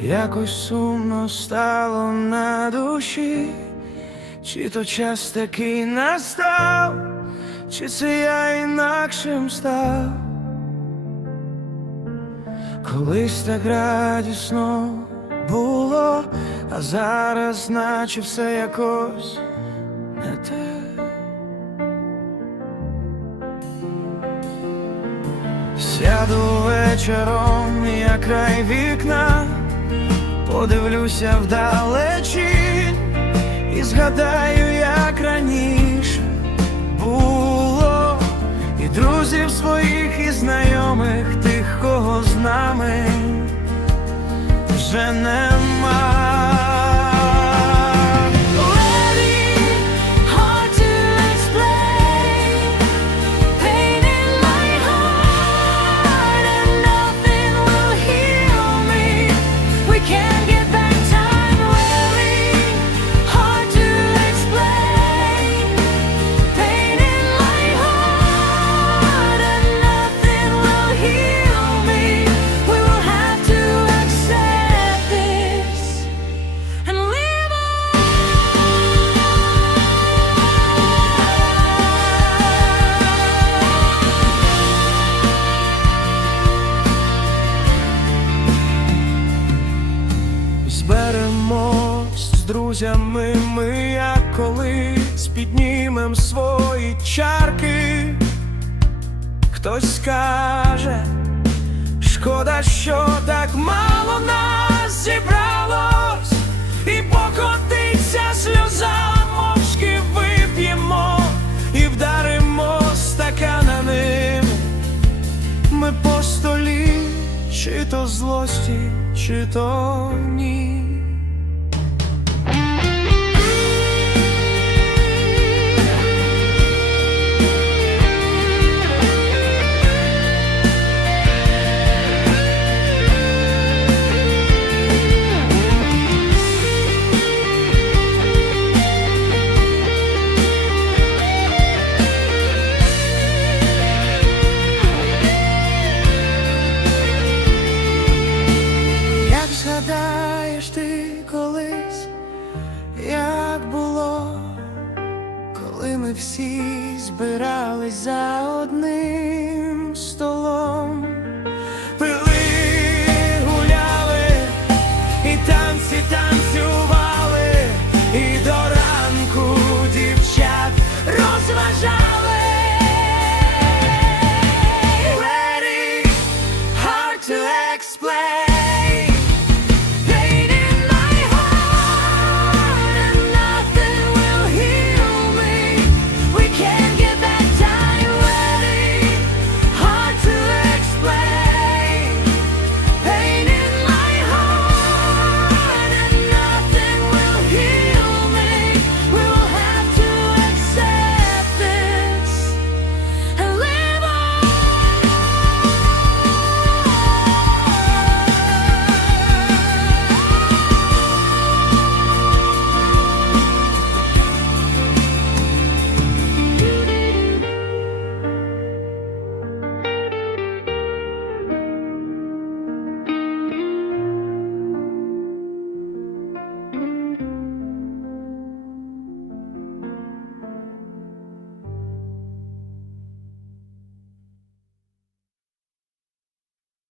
Якось сумно стало на душі, чи то час такий настав, чи це я інакшим став. Колись так радісно було, а зараз наче все якось не те. Сяду вечором, я край вікна, подивлюся вдалечі і згадаю, як раніше було, і друзів своїх, і знайомих, тих, кого з нами вже нема. Зберемось з друзями, ми як колись піднімем свої чарки. Хтось скаже, шкода, що так мало нас зібралось, і покотиться сльоза, мовчки вип'ємо і вдаримо стаканами. Ми по столі, чи то злості, чи то ні. ми всі збирались за одним.